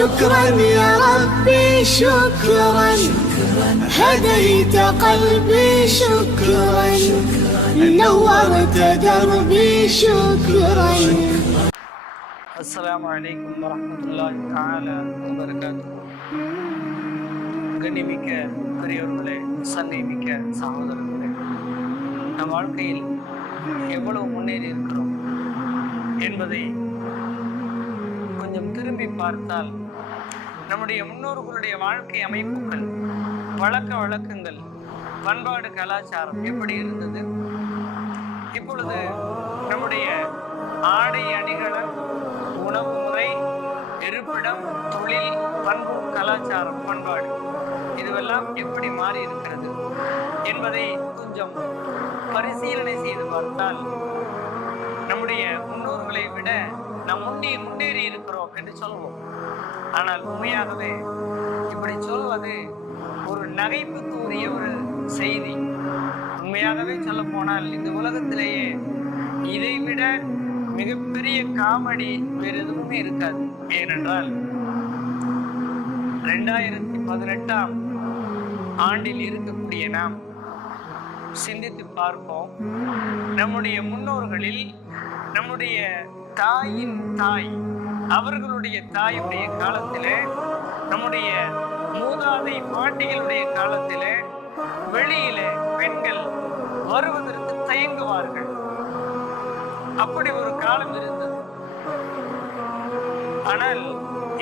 شكرا يا ربي شكرا هديت قلبي شكرا نورت دربي شكرا. السلام عليكم ورحمة الله تعالى وبركاته. கண்ணிமிக்க பெரியோர்களே, சன்னிமிக்க சகோதரர்களே, நம் வாழ்க்கையில் எவ்வளவு முன்னேறி இருக்கிறோம் என்பதை கொஞ்சம் திரும்பி பார்த்தால் நம்முடைய முன்னோர்களுடைய வாழ்க்கை அமைப்புகள், பழக்க வழக்கங்கள், பண்பாடு, கலாச்சாரம் எப்படி இருந்தது? இப்பொழுது நம்முடைய ஆடை அணிகலன், உணவு முறை, இருப்பிடம், தொழில், பண்பு, கலாச்சாரம், பண்பாடு இதுவெல்லாம் எப்படி மாறி இருக்கிறது என்பதை கொஞ்சம் பரிசீலனை செய்து பார்த்தால் நம்முடைய முன்னோர்களை விட நாம் முன்னேறி இருக்கிறோம் என்று சொல்வோம். ஆனால் உண்மையாகவே இப்படி சொல்வது ஒரு நகைப்புக்குரிய ஒரு செய்தி. உண்மையாகவே சொல்ல போனால் இந்த உலகத்திலேயே இதைவிட மிகப்பெரிய காமெடி வேறு எதுவுமே இருக்காது. ஏனென்றால் 2018ஆம் ஆண்டில் இருக்கக்கூடிய நாம் சிந்தித்து பார்ப்போம். நம்முடைய முன்னோர்களில் நம்முடைய தாயின் தாய், அவர்களுடைய தாயுடைய காலத்திலே, நம்முடைய மூதாதை பாட்டிகளுடைய காலத்திலே வெளியிலே பெண்கள் வருவதற்கு தயங்குவார்கள். அப்படி ஒரு காலம் இருந்தது. ஆனால்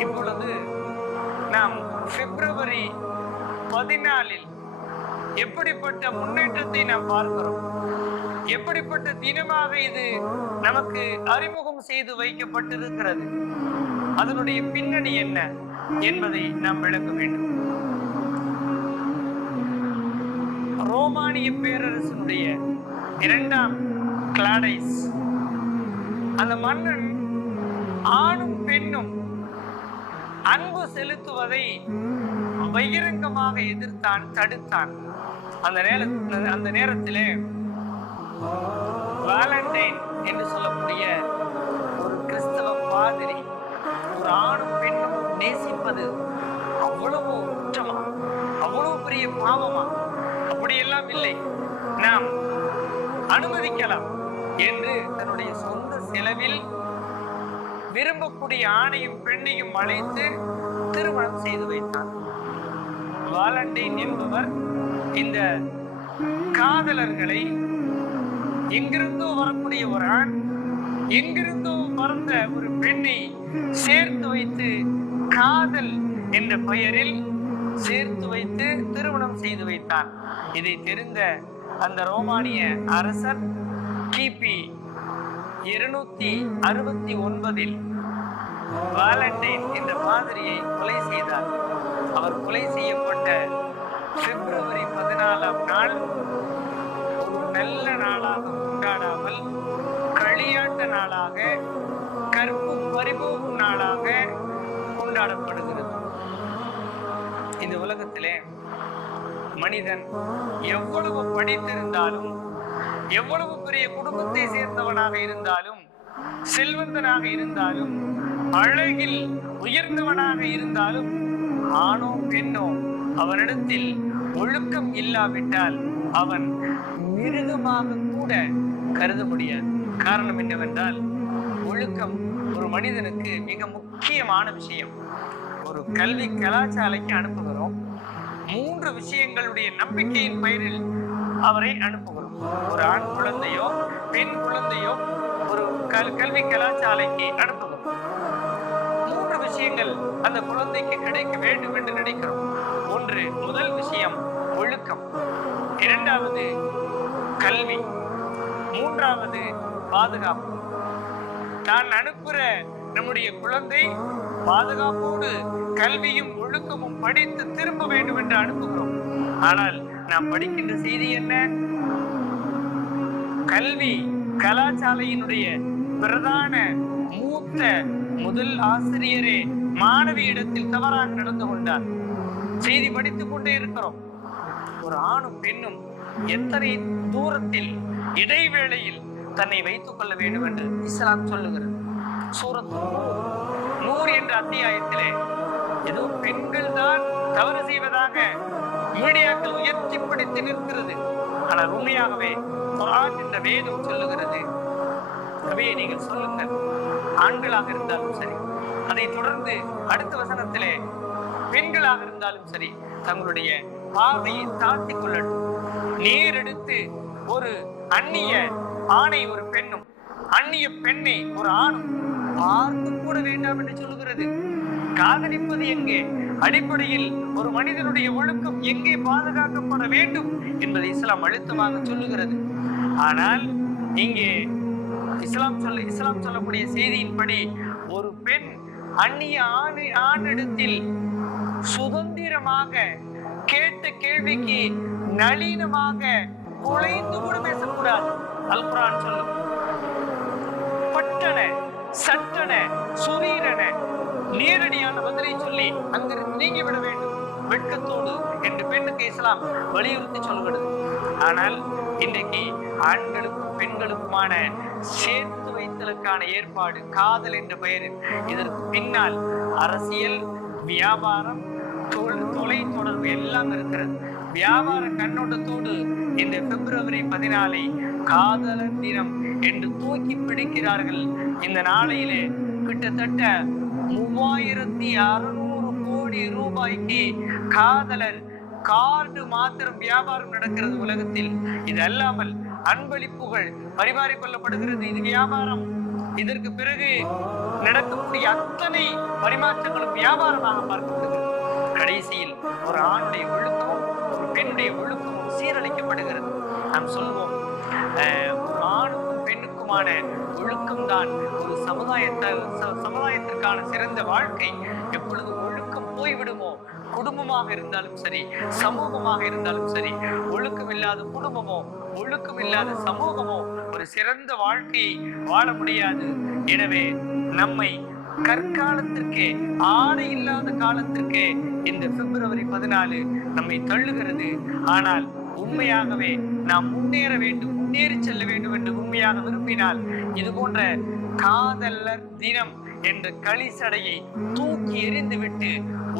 இப்பொழுது நாம் பிப்ரவரி 14 எப்படிப்பட்ட முன்னேற்றத்தை நாம் பார்க்கிறோம். எப்படிப்பட்ட தினமாக இது நமக்கு அறிமுகம் செய்து வைக்கப்பட்டிருக்கிறது. அதனுடைய பின்னணி என்ன என்பதை நாம் விளக்க வேண்டும். ரோமானிய பேரரசனுடைய 2ஆம் கிளாடைஸ், அந்த மன்னன் ஆணும் பெண்ணும் அன்பு செலுத்துவதை பகிரங்கமாக எதிர்த்தான், தடுத்தான். அந்த நேரத்திலே வாலண்டைன் என்று சொல்லக்கூடிய ஒரு கிறிஸ்தவ பாதிரி, ஒரு ஆணும் பெண்ணும் நேசிப்பது அவ்வளவு குற்றமா, அவ்வளவு பெரிய பாவமா? அப்படியெல்லாம் இல்லை, நாம் அனுமதிக்கலாம் என்று தன்னுடைய சொந்த செலவில் விரும்பக்கூடிய ஆணையும் பெண்ணையும் அழைத்து திருமணம் செய்து வைத்தார். வாலண்டைன் என்பவர் இந்த காதலர்களை, எங்கிருந்தோ வரக்கூடிய ஒரு ஆண், எங்கிருந்தோ மறந்த ஒரு பெண்ணை சேர்த்து வைத்து காதல் என்ற பெயரில் சேர்த்து வைத்து திருமணம் செய்து வைத்தார். இதை தெரிந்த அந்த ரோமானிய அரசர் கிபி 269 வாலண்டைன் என்ற பாதிரியை கொலை செய்தார். அவர் கொலை செய்யப்பட்ட பிப்ரவரி 14ஆம் நாள் ஒரு நல்ல நாளாக கொண்டாடாமல் களியாட்ட நாளாக, கற்பு பறிபோகும் நாளாக கொண்டாடப்படுகிறது. இந்த உலகத்திலே மனிதன் எவ்வளவு படித்திருந்தாலும், எவ்வளவு பெரிய குடும்பத்தை சேர்ந்தவனாக இருந்தாலும், செல்வந்தனாக இருந்தாலும், அழகில் உயர்ந்தவனாக இருந்தாலும், ஆணோ பெண்ணோ அவனிடத்தில் ஒழுக்கம் இல்லாவிட்டால் அவன் மிருகமாக கூட கருத முடியாது. காரணம் என்னவென்றால், ஒழுக்கம் ஒரு மனிதனுக்கு மிக முக்கியமான விஷயம். ஒரு கல்வி கலாசாலைக்கு அனுப்புகிறோம். 3 விஷயங்களுடைய நம்பிக்கையின் பெயரில் அவரை அனுப்புகிறோம். ஒரு ஆண் குழந்தையோ பெண் குழந்தையோ ஒரு கல்வி கலாசாலைக்கு அனுப்புகிறோம். 3 விஷயங்கள் அந்த குழந்தைக்கு கிடைக்க வேண்டும் என்று நினைக்கிறோம். ஒன்று, முதல் விஷயம் ஒழுக்கம். 2வது கல்வி. 3வது பாதுகாப்பு. தான் அனுப்புகிற நம்முடைய குழந்தை பாதுகாப்போடு கல்வியும் ஒழுக்கமும் படித்து திரும்ப வேண்டும் என்று அனுப்புகிறோம். ஆனால் நாம் படிக்கின்ற செய்தி என்ன? கல்வி கலாசாலையினுடைய பிரதான மூத்த முதல் ஆசிரியரே மாணவியிடத்தில் தவறாக நடந்து கொண்டார். செய்தி படித்துக் கொண்டே இருக்கிறோம். ஒரு ஆணும் பெண்ணும் எத்தனை தூரத்தில் இடைவேளையில் தன்னை வைத்துக் கொள்ள வேண்டும் என்று இஸ்லாம் சொல்லுகிறது. சூரத் 100 என்ற அத்தியாயத்திலே ஏதோ பெண்கள் தான் தவறு செய்வதாக மீடியாக்கள் உயர்த்தி பிடித்து நிற்கிறது. ஆனால் உண்மையாகவே குர்ஆன் என்ற வேதம் சொல்லுகிறது, நபியே நீங்கள் சொல்லுங்கள், ஆண்களாக இருந்தாலும் சரி, அதை தொடர்ந்து அடுத்த வசனத்திலே பெண்களாக இருந்தாலும் சரி தங்களுடைய பார்வையை தாழ்த்திக் கொள்ளட்டும். நேரெடுத்து ஒரு அந்நிய ஆணை ஒரு பெண்ணும் அந்நிய பெண்ணை ஒரு ஆணும் பார்த்து கூட வேண்டாம் என்று சொல்லுகிறது. காதலிப்பது எங்கே? அடிப்படையில் ஒரு மனிதனுடைய ஒழுக்கம் எங்கே பாதுகாக்கப்பட வேண்டும் என்பதை இஸ்லாம் அழுத்தமாக சொல்லுகிறது. ஆனால் இங்கே இஸ்லாம் சொல்லக்கூடிய செய்தியின்படி ஒரு பெண் அந்நிய ஆணிடத்தில் சுதந்திரமாக கேட்ட கேள்விக்கு நளினமாக குலைந்து கூட பேசக்கூடாது. அல் குர்ஆன் சொல்லும், பட்டன சட்டன சுரீரன நேரடியான பதிலை சொல்லி அங்கிருந்து நீங்கிவிட வேண்டும் வெட்கத்தோடு என்று பெண்ணுக்கு இஸ்லாம் வலியுறுத்தி சொல்கிறது. ஆனால் இன்றைக்கு ஆண்களுக்கும் பெண்களுக்குமான சேர்த்து வைத்தலுக்கான ஏற்பாடு காதல் என்ற பெயரில், இதற்கு பின்னால் அரசியல், வியாபாரம், தொலை தொடர்பு எல்லாம் இருக்கிறது. வியாபார கண்ணோட்டத்தோடு இந்த பிப்ரவரி 14 காதலர் தினம் என்று தூக்கி பிடிக்கிறார்கள். இந்த நாளையிலே கிட்டத்தட்ட 3600 கோடி ரூபாய்க்கு காதலர் கார்டு மாத்திரம் வியாபாரம் நடக்கிறது உலகத்தில். இது அல்லாமல் அன்பளிப்புகள் பரிமாறிக்கொள்ளப்படுகிறது, இது வியாபாரம். இதற்கு பிறகு நடக்கக்கூடிய அத்தனை பரிமாற்றங்களும் வியாபாரமாக பார்க்கப்படுகிறது. கடைசியில் ஒரு ஆணுடைய ஒழுக்கமும் ஒரு பெண்ணுடைய ஒழுக்கமும் சீரழிக்கப்படுகிறது. நாம் சொல்வோம், ஒரு ஆணுக்கும் பெண்ணுக்குமான ஒழுக்கம்தான் ஒரு சமுதாயத்திற்கான சிறந்த வாழ்க்கை. எப்பொழுது ஒழுக்கம் போய்விடுமோ, குடும்பமாக இருந்தாலும் சரி, சமூகமாக இருந்தாலும் சரி, ஒழுக்கம் இல்லாத குடும்பமோ ஒழுக்கம் இல்லாத சமூகமோ ஒரு சிறந்த வாழ்க்கையை வாழ முடியாது. எனவே நம்மை கற்காலத்திற்கே, ஆடை இல்லாத காலத்திற்கே இந்த பிப்ரவரி 14 நம்மை தள்ளுகிறது. ஆனால் உண்மையாகவே நாம் முன்னேற வேண்டும், முன்னேறி செல்ல வேண்டும் என்று உண்மையாக விரும்பினால் இது போன்ற காதலர் தினம் என்ற களிசடையை தூக்கி எறிந்துவிட்டு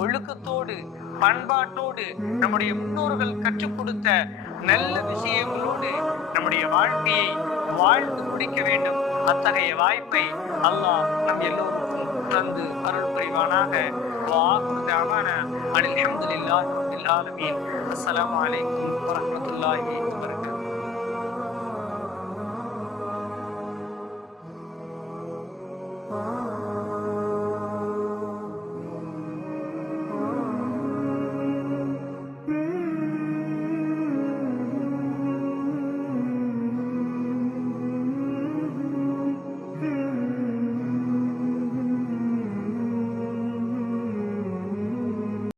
ஒழுக்கத்தோடு பண்பாட்டோடு நம்முடைய முன்னோர்கள் கற்றுக் கொடுத்த நல்ல விஷயங்களோடு நம்முடைய வாழ்க்கையை வாழ்ந்து முடிக்க வேண்டும். அத்தகைய வாய்ப்பை அல்லாஹ் நம் எல்லோருக்கும் தந்து அருள் புரிவானாக. அல்ஹம்துலில்லாஹி ரப்பில் ஆலமீன். அஸ்ஸலாமு அலைக்கும் வரஹ்மத்துல்லாஹி வபரகாத்துஹு.